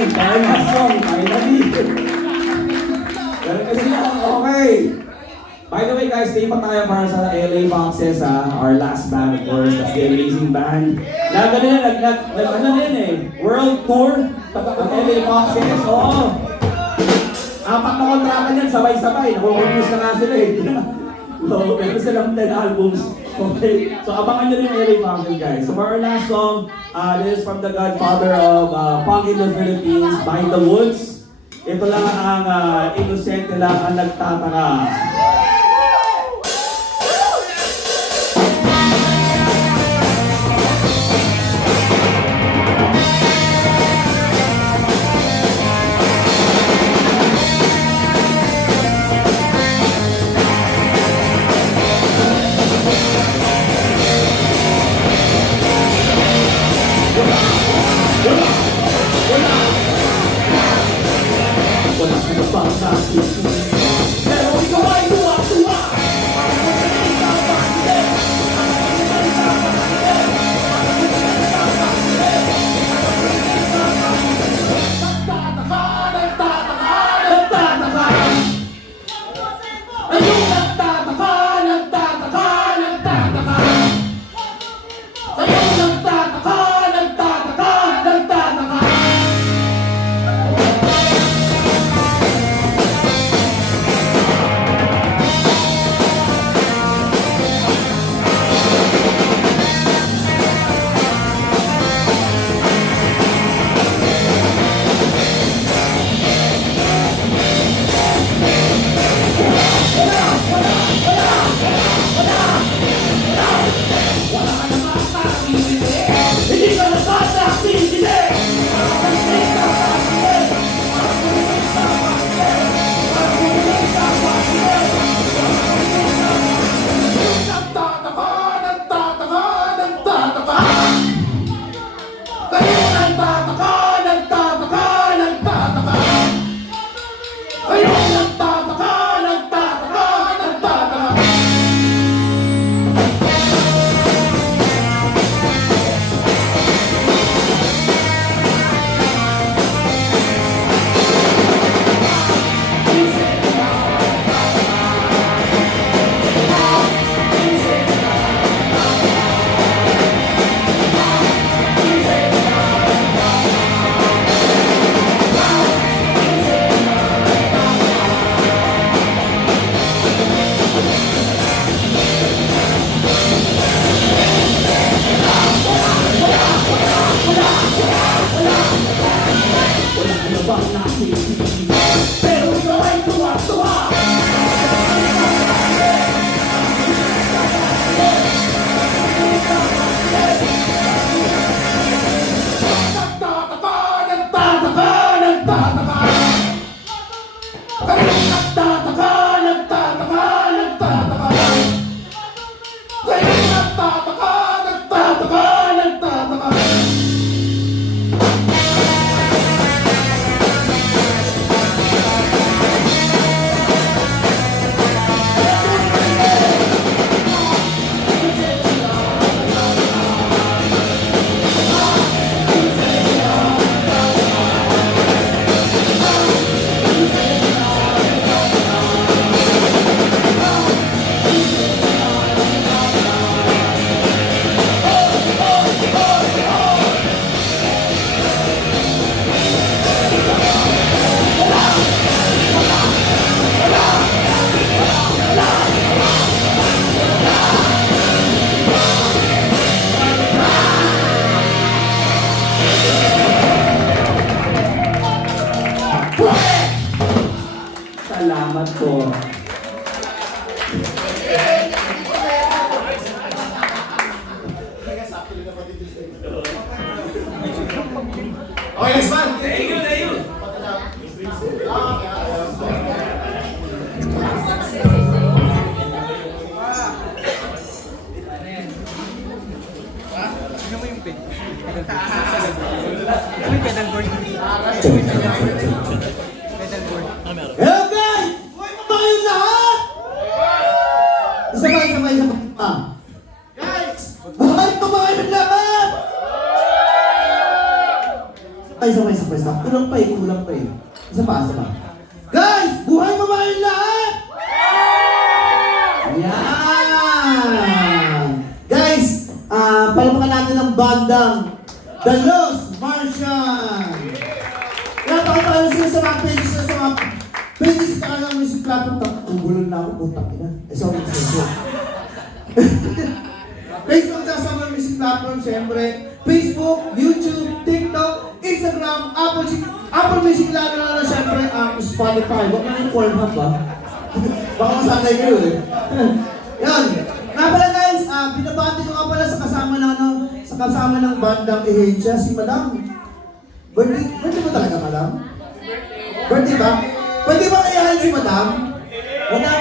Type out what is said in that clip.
Final song, finally. Ganun kasi lang, okay. By the way guys, stay pa tayo para sa LA Boxes our last band of course, that's the amazing band. Ano na yun eh, world tour, ang LA Boxes, oo. Apat na kontrata niyan, sabay-sabay, nakukonfuse na nga sila eh. So, meron silang 10 albums. Okay, so abangan nyo rin yung LA Boxes guys. So for our last song, this is from the godfather of punk in the Philippines, By the Woods. Ito lang ang inosente lang ang nagtataka. Pero ikaw ay tuwa-tuwa. Pero ikaw ay tuwa-tuwa. Salamat po. Okay, next man. Ayun. Tingnan mo yung pig. Ano yung pedalboard? Pedalboard. Hello guys! Buhay pa ba kayong lahat? Sabay. Guys! Buhay pa ba kayong lahat? Ay, isa pa. Kulang pa eh. Isa pa. Guys, buhay pa ba yung lahat? Yan! Guys, palapakan natin ang bandang The Lost Martian! Napakatayo sila sa mga pages na sa mga pages na kaya ng music platform. Tunggulan na ako, putang ina. Sorry. Facebook kasama ng music platform, siyempre. Facebook, YouTube, TikTok, Instagram, Apple Music lalo na siyempre, Spotify. Huwag na yung Pornhub ba? Baka masanay kayo eh. Yan. Nga pala guys, binabati ko nga pala sa kasama ng bandang Ehensya, si Madam. Birthday ba talaga, Madam? Birthday ba? Pwede ba kayahan si Madam? Madam,